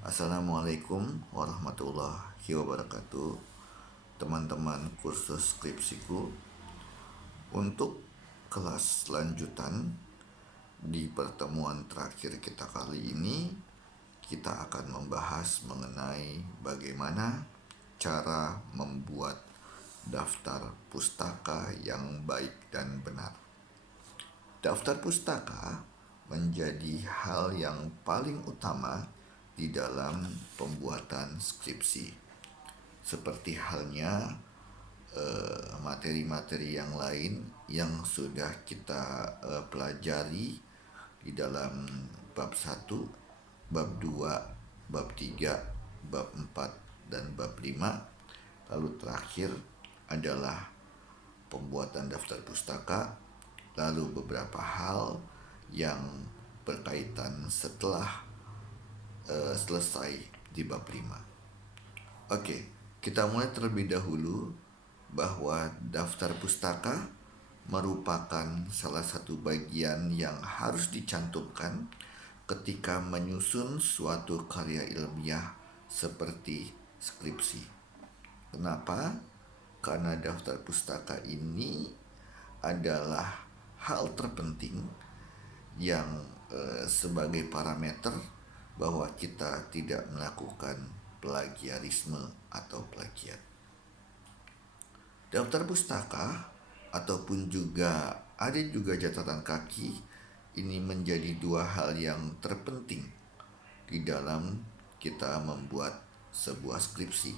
Assalamualaikum warahmatullahi wabarakatuh. Teman-teman kursus skripsiku, untuk kelas lanjutan di pertemuan terakhir kita kali ini, kita akan membahas mengenai bagaimana cara membuat daftar pustaka yang baik dan benar. Daftar pustaka menjadi hal yang paling utama di dalam pembuatan skripsi. Seperti halnya materi-materi yang lain yang sudah kita pelajari di dalam bab 1, bab 2, bab 3, bab 4, dan bab 5. Lalu terakhir adalah pembuatan daftar pustaka, lalu beberapa hal yang berkaitan setelah selesai di bab 5. Oke, kita mulai terlebih dahulu bahwa daftar pustaka merupakan salah satu bagian yang harus dicantumkan ketika menyusun suatu karya ilmiah seperti skripsi. Kenapa? Karena daftar pustaka ini adalah hal terpenting yang sebagai parameter bahwa kita tidak melakukan plagiarisme atau plagiat. Daftar pustaka ataupun juga ada juga catatan kaki ini menjadi dua hal yang terpenting di dalam kita membuat sebuah skripsi.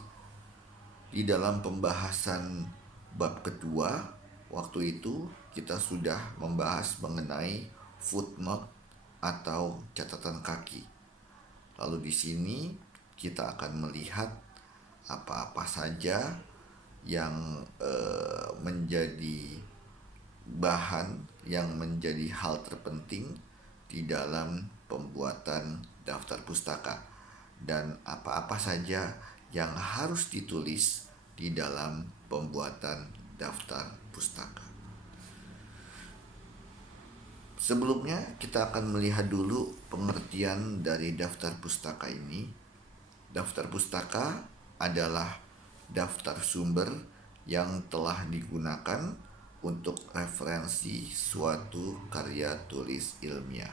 Di dalam pembahasan bab kedua, waktu itu kita sudah membahas mengenai footnote atau catatan kaki. Lalu di sini kita akan melihat apa-apa saja yang menjadi bahan, yang menjadi hal terpenting di dalam pembuatan daftar pustaka, dan apa-apa saja yang harus ditulis di dalam pembuatan daftar pustaka. Sebelumnya kita akan melihat dulu pengertian dari daftar pustaka ini. Daftar pustaka adalah daftar sumber yang telah digunakan untuk referensi suatu karya tulis ilmiah.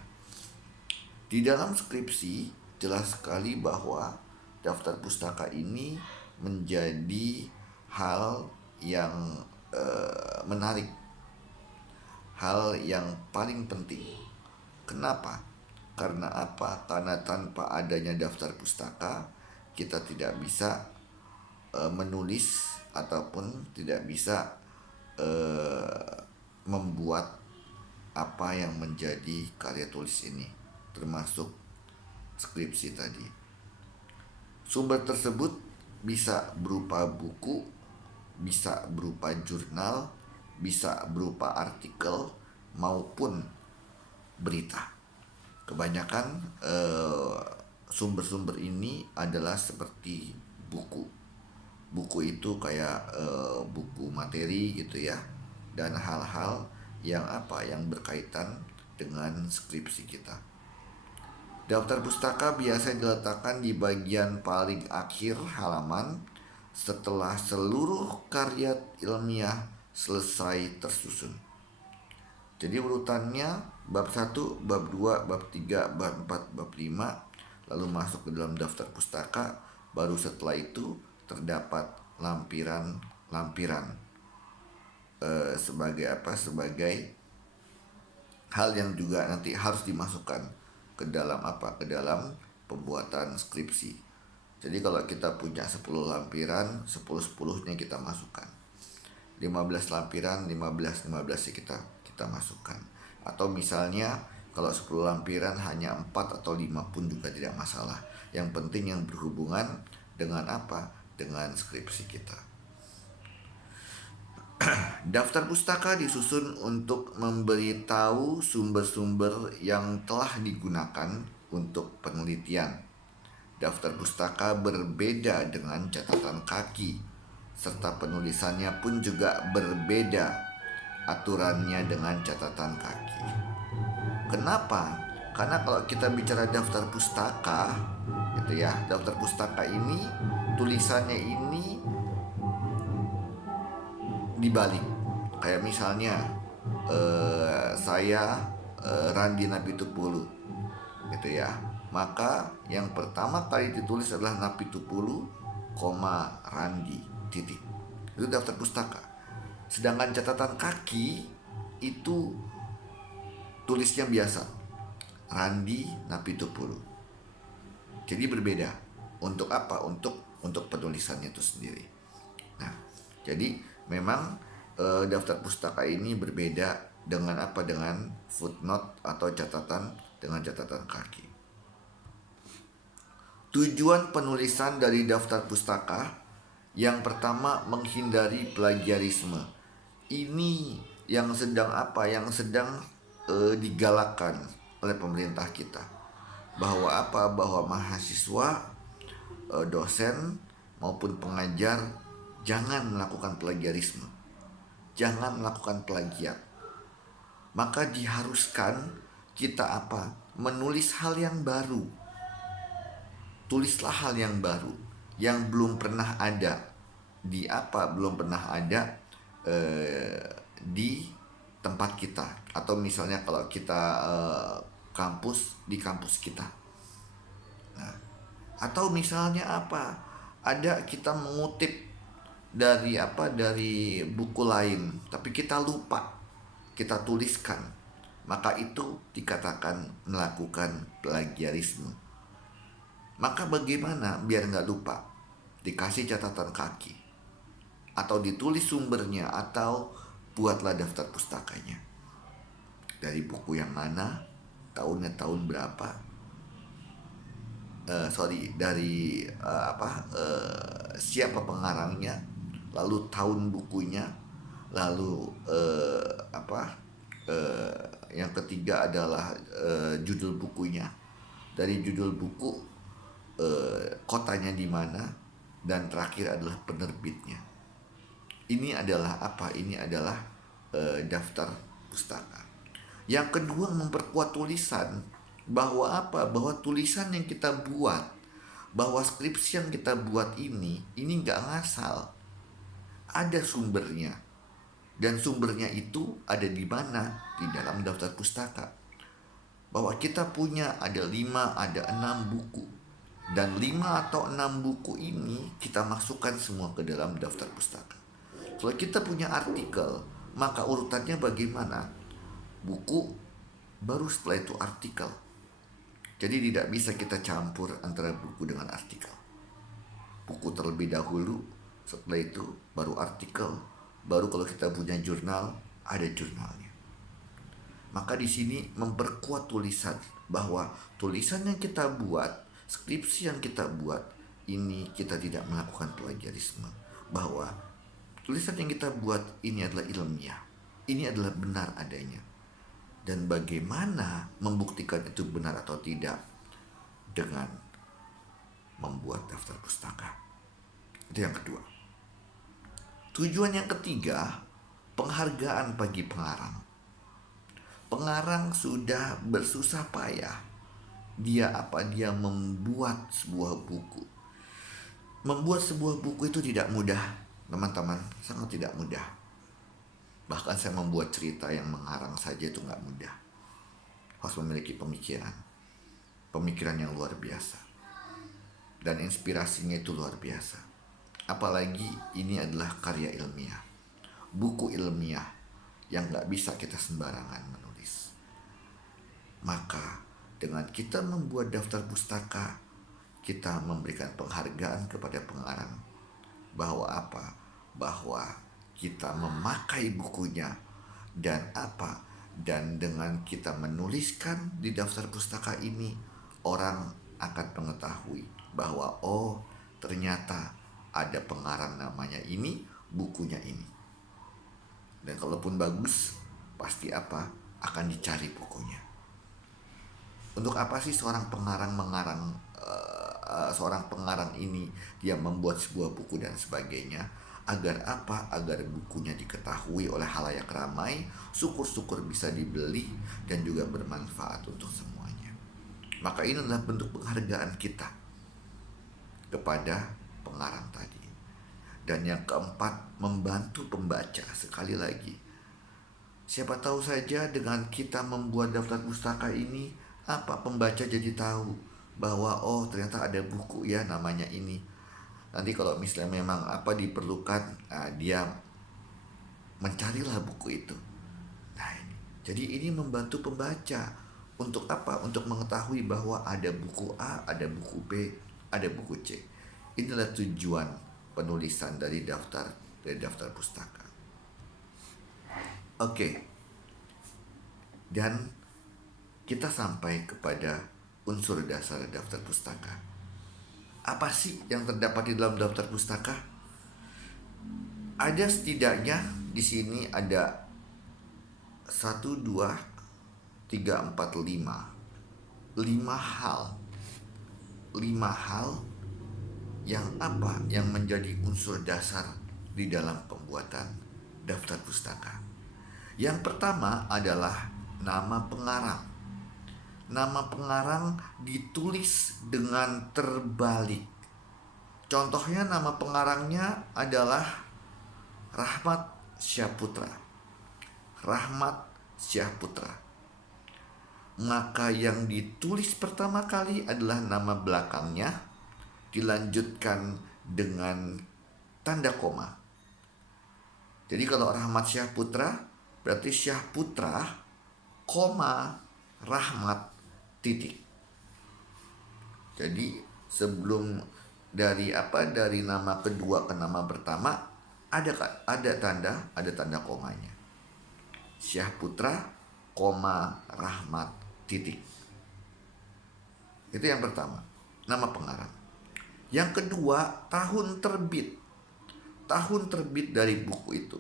Di dalam skripsi jelas sekali bahwa daftar pustaka ini menjadi hal yang menarik, hal yang paling penting. Kenapa? Karena apa? Karena tanpa adanya daftar pustaka kita tidak bisa menulis ataupun tidak bisa membuat apa yang menjadi karya tulis ini, termasuk skripsi tadi. Sumber tersebut bisa berupa buku, bisa berupa jurnal, bisa berupa artikel maupun berita. Kebanyakan sumber-sumber ini adalah seperti buku. Buku itu kayak buku materi gitu ya, dan hal-hal yang berkaitan dengan skripsi kita. Daftar pustaka biasa diletakkan di bagian paling akhir halaman setelah seluruh karya ilmiah selesai tersusun. Jadi urutannya bab 1, bab 2, bab 3, bab 4, bab 5, lalu masuk ke dalam daftar pustaka, baru setelah itu terdapat lampiran-lampiran sebagai hal yang juga nanti harus dimasukkan ke dalam pembuatan skripsi. Jadi kalau kita punya 10 lampiran, 10-10-nya kita masukkan. 15 lampiran, 15-15 kita masukkan. Atau misalnya kalau 10 lampiran hanya 4 atau 5 pun juga tidak masalah. Yang penting yang berhubungan dengan dengan skripsi kita. Daftar pustaka disusun untuk memberitahu sumber-sumber yang telah digunakan untuk penelitian. Daftar pustaka berbeda dengan catatan kaki, serta penulisannya pun juga berbeda aturannya dengan catatan kaki. Kenapa? Karena kalau kita bicara daftar pustaka, gitu ya. Daftar pustaka ini tulisannya ini dibalik. Kayak misalnya saya Randi Napitupulu gitu ya. Maka yang pertama kali ditulis adalah Napitupulu, Randi, titik. Itu daftar pustaka. Sedangkan catatan kaki itu tulisnya biasa, Randi Napitupulu. Jadi berbeda. Untuk apa? Untuk penulisannya itu sendiri. Nah, jadi memang daftar pustaka ini berbeda dengan apa? Dengan footnote atau catatan dengan catatan kaki. Tujuan penulisan dari daftar pustaka yang pertama menghindari plagiarisme. Ini yang sedang apa? Yang sedang digalakkan oleh pemerintah kita. Bahwa apa? Bahwa mahasiswa, dosen maupun pengajar jangan melakukan plagiarisme. Jangan melakukan plagiat. Maka diharuskan kita apa? Menulis hal yang baru. Tulislah hal yang baru yang belum pernah ada di apa? Belum pernah ada di tempat kita, atau misalnya kalau kita kampus, di kampus kita. Nah, atau misalnya apa? Ada kita mengutip dari apa? Dari buku lain, tapi kita lupa, kita tuliskan. Maka itu dikatakan melakukan plagiarisme. Maka bagaimana biar nggak lupa? Dikasih catatan kaki, atau ditulis sumbernya, atau buatlah daftar pustakanya. Dari buku yang mana, tahunnya tahun berapa? Dari siapa pengarangnya, lalu tahun bukunya, lalu yang ketiga adalah judul bukunya. Dari judul buku, kotanya di mana, dan terakhir adalah penerbitnya. Ini adalah apa? Ini adalah daftar pustaka. Yang kedua, memperkuat tulisan. Bahwa apa? Bahwa tulisan yang kita buat, bahwa skripsi yang kita buat ini nggak ngasal. Ada sumbernya. Dan sumbernya itu ada di mana? Di dalam daftar pustaka. Bahwa kita punya ada 5, ada 6 buku. Dan 5 atau 6 buku ini kita masukkan semua ke dalam daftar pustaka. Kalau kita punya artikel, maka urutannya bagaimana? Buku, baru setelah itu artikel. Jadi tidak bisa kita campur antara buku dengan artikel. Buku terlebih dahulu, setelah itu baru artikel. Baru kalau kita punya jurnal, ada jurnalnya. Maka di sini memperkuat tulisan, bahwa tulisan yang kita buat, skripsi yang kita buat, ini kita tidak melakukan plagiarisme. Bahwa tulisan yang kita buat ini adalah ilmiah, ini adalah benar adanya. Dan bagaimana membuktikan itu benar atau tidak? Dengan membuat daftar pustaka. Itu yang kedua. Tujuan yang ketiga, penghargaan bagi pengarang. Pengarang sudah bersusah payah. Dia membuat sebuah buku. Membuat sebuah buku itu tidak mudah, teman-teman, sangat tidak mudah. Bahkan saya membuat cerita yang mengarang saja itu nggak mudah. Harus memiliki pemikiran yang luar biasa, dan inspirasinya itu luar biasa. Apalagi ini adalah karya ilmiah, buku ilmiah yang nggak bisa kita sembarangan menulis. Maka dengan kita membuat daftar pustaka, kita memberikan penghargaan kepada pengarang. Bahwa apa? Bahwa kita memakai bukunya, dan apa? Dan dengan kita menuliskan di daftar pustaka ini, orang akan mengetahui bahwa oh, ternyata ada pengarang namanya ini, bukunya ini. Dan kalaupun bagus, pasti apa? Akan dicari bukunya. Untuk apa sih seorang pengarang ini dia membuat sebuah buku dan sebagainya? Agar apa? Agar bukunya diketahui oleh halayak ramai, syukur-syukur bisa dibeli dan juga bermanfaat untuk semuanya. Maka ini adalah bentuk penghargaan kita. kepada pengarang tadi. Dan yang keempat, membantu pembaca. Sekali lagi, siapa tahu saja dengan kita membuat daftar pustaka ini, pembaca jadi tahu bahwa oh ternyata ada buku ya namanya ini. Nanti kalau misalnya memang diperlukan, dia mencarilah buku itu. Nah, jadi ini membantu pembaca untuk apa? Untuk mengetahui bahwa ada buku A, ada buku B, ada buku C. Inilah tujuan penulisan dari daftar pustaka. Oke. Dan kita sampai kepada unsur dasar daftar pustaka. Apa sih yang terdapat di dalam daftar pustaka? Ada setidaknya di sini ada 1, 2, 3, 4, 5 hal. 5 hal yang yang menjadi unsur dasar di dalam pembuatan daftar pustaka. Yang pertama adalah nama pengarang. Nama pengarang ditulis dengan terbalik. Contohnya nama pengarangnya adalah Rahmat Syahputra. Rahmat Syahputra. Maka yang ditulis pertama kali adalah nama belakangnya, dilanjutkan dengan tanda koma. Jadi kalau Rahmat Syahputra, berarti Syahputra, koma, Rahmat, titik. Jadi sebelum dari nama kedua ke nama pertama ada tanda komanya. Syahputra, koma, Rahmat, titik. Itu yang pertama, nama pengarang. Yang kedua, tahun terbit. Tahun terbit dari buku itu.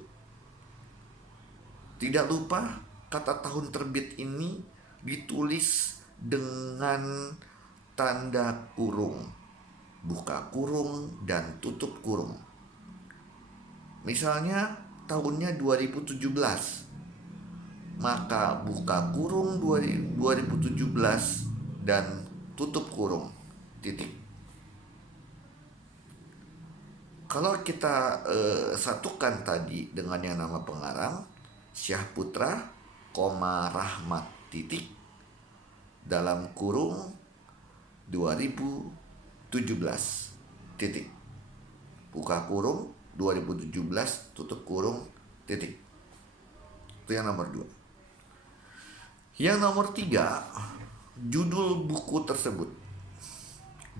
Tidak lupa kata tahun terbit ini ditulis dengan tanda kurung, buka kurung dan tutup kurung. Misalnya tahunnya 2017, maka buka kurung 2017 dan tutup kurung, titik. Kalau kita satukan tadi dengan yang nama pengarang, Syahputra, koma, Rahmat, titik, dalam kurung 2017, titik. Buka kurung 2017, tutup kurung, titik. Itu yang nomor 2. Yang nomor 3, judul buku tersebut.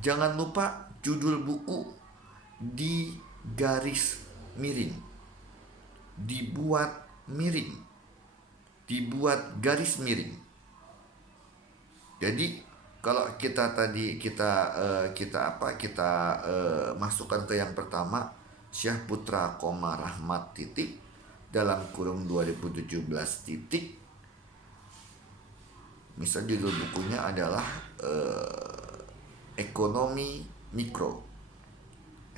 Jangan lupa judul buku di garis miring, dibuat miring, dibuat garis miring. Jadi kalau kita masukkan ke yang pertama, Syahputra, Rahmat, titik, dalam kurung 2017, titik. Misal judul bukunya adalah Ekonomi Mikro.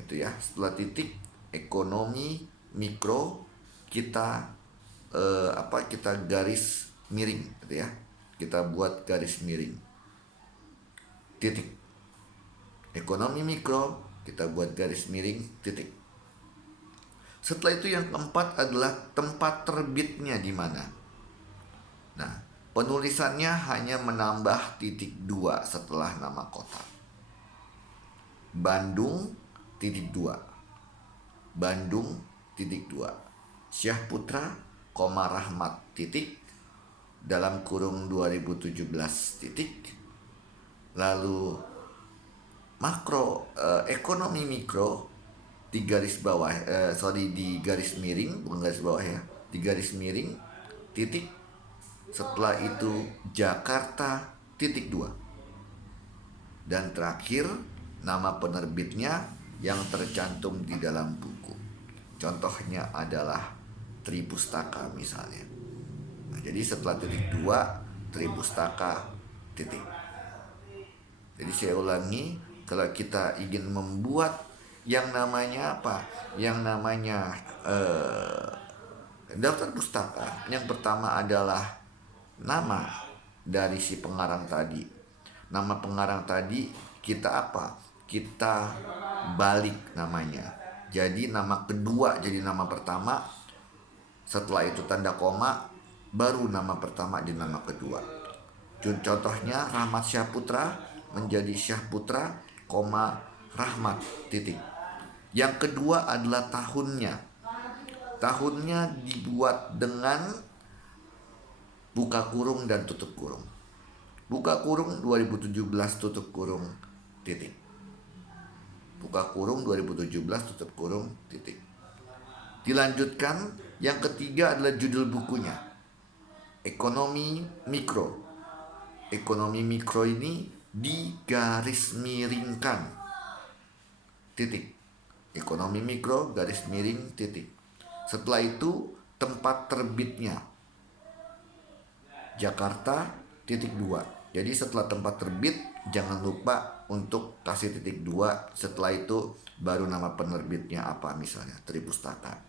Itu ya, setelah titik ekonomi mikro kita garis miring gitu ya. Kita buat garis miring. Titik. Ekonomi mikro kita buat garis miring, titik. Setelah itu yang keempat adalah tempat terbitnya di mana. Nah, penulisannya hanya menambah titik 2 setelah nama kota. Bandung, titik 2. Bandung, titik 2. Syahputra, Rahmat, titik, dalam kurung 2017, titik. Lalu ekonomi mikro di garis bawah, di garis miring, bukan garis bawah ya, di garis miring, titik. Setelah itu Jakarta, titik 2. Dan terakhir nama penerbitnya yang tercantum di dalam buku. Contohnya adalah Tripustaka misalnya. Nah, jadi setelah titik 2, Tripustaka, titik. Jadi saya ulangi, kalau kita ingin membuat yang namanya Yang namanya daftar pustaka, yang pertama adalah nama dari si pengarang tadi. Nama pengarang tadi kita kita balik namanya. Jadi nama kedua jadi nama pertama, setelah itu tanda koma, baru nama pertama jadi nama kedua. Contohnya Rahmat Syahputra menjadi Syahputra, Rahmat titik. Yang kedua adalah tahunnya. Tahunnya dibuat dengan buka kurung dan tutup kurung. Buka kurung 2017 tutup kurung titik. Buka kurung 2017 tutup kurung titik. Dilanjutkan, yang ketiga adalah judul bukunya, Ekonomi Mikro. Ekonomi mikro ini digaris miringkan titik. Ekonomi mikro garis miring titik. Setelah itu tempat terbitnya Jakarta titik 2. Jadi setelah tempat terbit jangan lupa untuk kasih titik 2. Setelah itu baru nama penerbitnya apa, misalnya Tripustaka,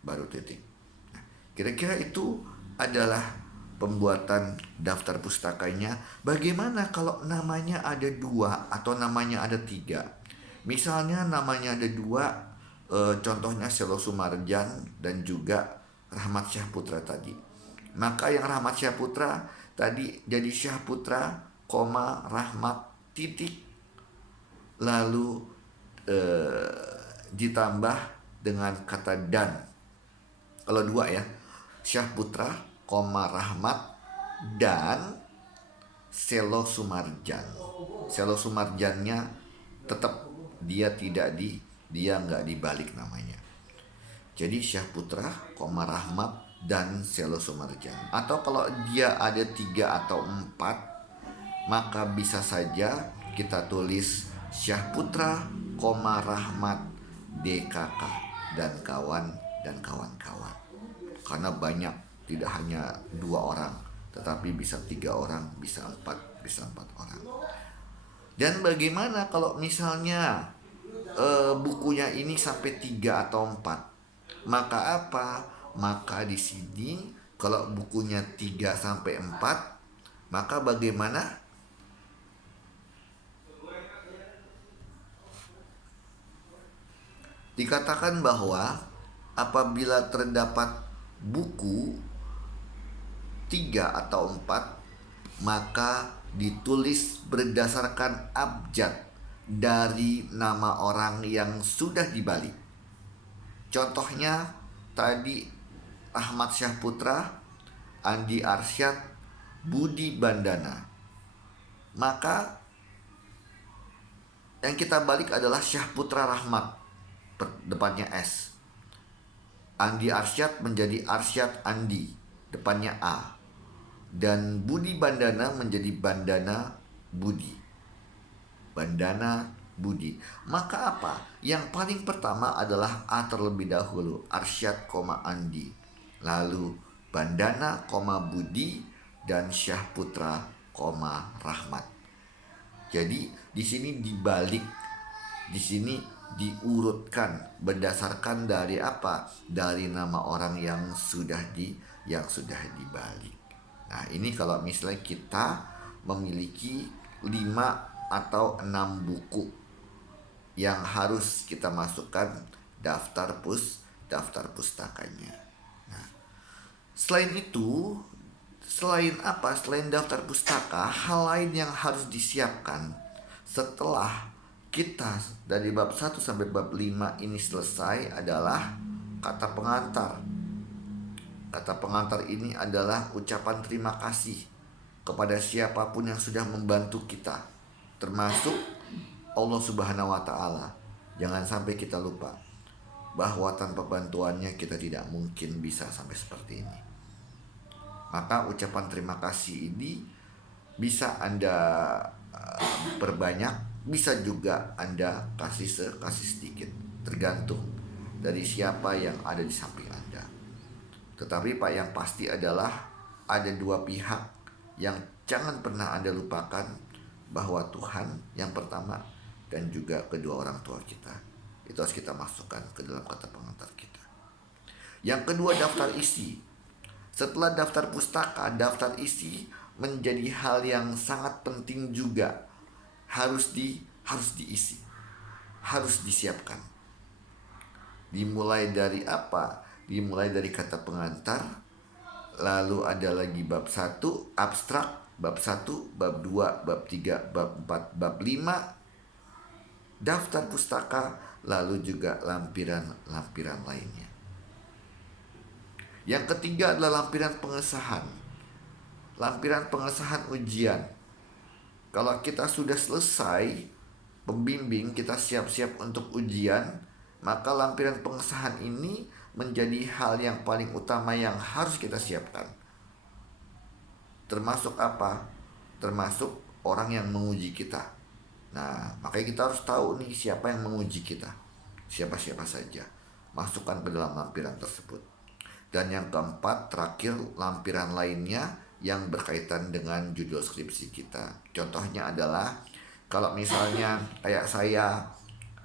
baru titik. Nah, kira-kira itu adalah pembuatan daftar pustakanya. Bagaimana kalau namanya ada 2 atau namanya ada 3? Misalnya namanya ada 2, contohnya Selo Sumarjan dan juga Rahmat Syahputra tadi. Maka yang Rahmat Syahputra tadi jadi Syahputra, Rahmat titik, lalu ditambah dengan kata dan. Kalau 2 ya, Syahputra, Rahmat dan Selo Sumarjan. Selo Sumarjannya tetap dia nggak dibalik namanya. Jadi Syahputra, Rahmat dan Selo Sumarjan. Atau kalau dia ada 3 atau 4, maka bisa saja kita tulis Syahputra, Rahmat, DKK dan kawan-kawan. Karena banyak, tidak hanya 2 orang, tetapi bisa 3 orang, bisa 4 orang. Dan bagaimana kalau misalnya bukunya ini sampai 3 atau 4? Maka apa? Maka di sini kalau bukunya 3 sampai 4, maka bagaimana? Dikatakan bahwa apabila terdapat buku 3 atau 4, maka ditulis berdasarkan abjad dari nama orang yang sudah dibalik. Contohnya tadi Ahmad Syahputra, Andi Arsyad, Budi Bandana. Maka yang kita balik adalah Syahputra Rahmat, depannya S. Andi Arsyad menjadi Arsyad Andi, depannya A. Dan Budi Bandana menjadi Bandana Budi. Bandana Budi. Maka apa? Yang paling pertama adalah A terlebih dahulu, Arsyad, Andi. Lalu Bandana, Budi, dan Syahputra, Rahmat. Jadi di sini dibalik, di sini diurutkan berdasarkan dari apa? Dari nama orang yang sudah dibalik. Nah, ini kalau misalnya kita memiliki 5 atau 6 buku yang harus kita masukkan daftar pustakanya. Nah, selain itu, selain daftar pustaka, hal lain yang harus disiapkan setelah kita dari bab 1 sampai bab 5 ini selesai adalah kata pengantar. Kata pengantar ini adalah ucapan terima kasih kepada siapapun yang sudah membantu kita, termasuk Allah Subhanahu wa Ta'ala. Jangan sampai kita lupa bahwa tanpa bantuannya kita tidak mungkin bisa sampai seperti ini. Maka ucapan terima kasih ini bisa Anda perbanyak, bisa juga Anda kasih sedikit, tergantung dari siapa yang ada di samping Anda. Tetapi Pak, yang pasti adalah ada 2 pihak yang jangan pernah Anda lupakan, bahwa Tuhan yang pertama dan juga kedua orang tua kita. Itu harus kita masukkan ke dalam kata pengantar kita. Yang kedua, daftar isi. Setelah daftar pustaka, daftar isi menjadi hal yang sangat penting juga. Harus harus diisi, harus disiapkan. Dimulai dari apa? Dimulai dari kata pengantar, lalu ada lagi bab 1 abstrak, bab 1, bab 2, bab 3, bab 4, bab 5 daftar pustaka, lalu juga lampiran-lampiran lainnya. Yang ketiga adalah lampiran pengesahan. Lampiran pengesahan ujian. Kalau kita sudah selesai pembimbing, kita siap-siap untuk ujian, maka lampiran pengesahan ini menjadi hal yang paling utama yang harus kita siapkan. Termasuk apa? Termasuk orang yang menguji kita. Nah, makanya kita harus tahu nih siapa yang menguji kita. Siapa-siapa saja. Masukkan ke dalam lampiran tersebut. Dan yang keempat, terakhir, lampiran lainnya yang berkaitan dengan judul skripsi kita. Contohnya adalah kalau misalnya kayak saya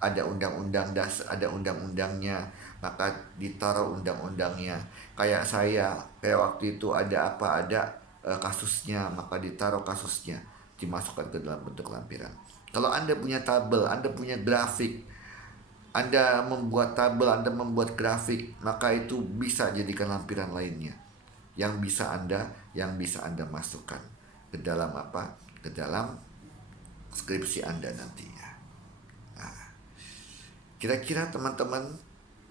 ada undang-undang ada undang-undangnya, maka ditaruh undang-undangnya. Kayak saya, kayak waktu itu ada kasusnya, maka ditaruh kasusnya, dimasukkan ke dalam bentuk lampiran. Kalau Anda punya tabel, Anda punya grafik, Anda membuat tabel, Anda membuat grafik, maka itu bisa jadikan lampiran lainnya yang bisa Anda masukkan ke dalam apa? Ke dalam skripsi Anda nantinya. Nah, kira-kira teman-teman,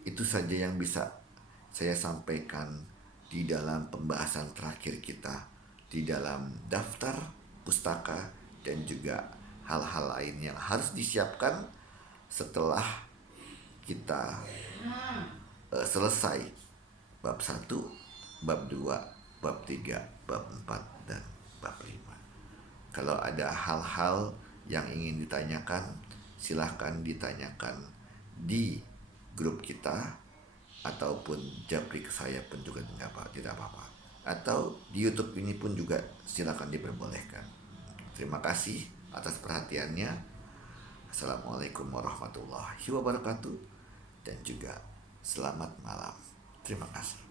itu saja yang bisa saya sampaikan di dalam pembahasan terakhir kita di dalam daftar pustaka dan juga hal-hal lain yang harus disiapkan setelah kita selesai bab 1, bab 2, bab 3, bab 4, dan bab 5. Kalau ada hal-hal yang ingin ditanyakan, silahkan ditanyakan di grup kita, ataupun japri ke saya pun juga tidak apa-apa. Atau di YouTube ini pun juga silahkan diperbolehkan. Terima kasih atas perhatiannya. Assalamualaikum warahmatullahi wabarakatuh. Dan juga selamat malam. Terima kasih.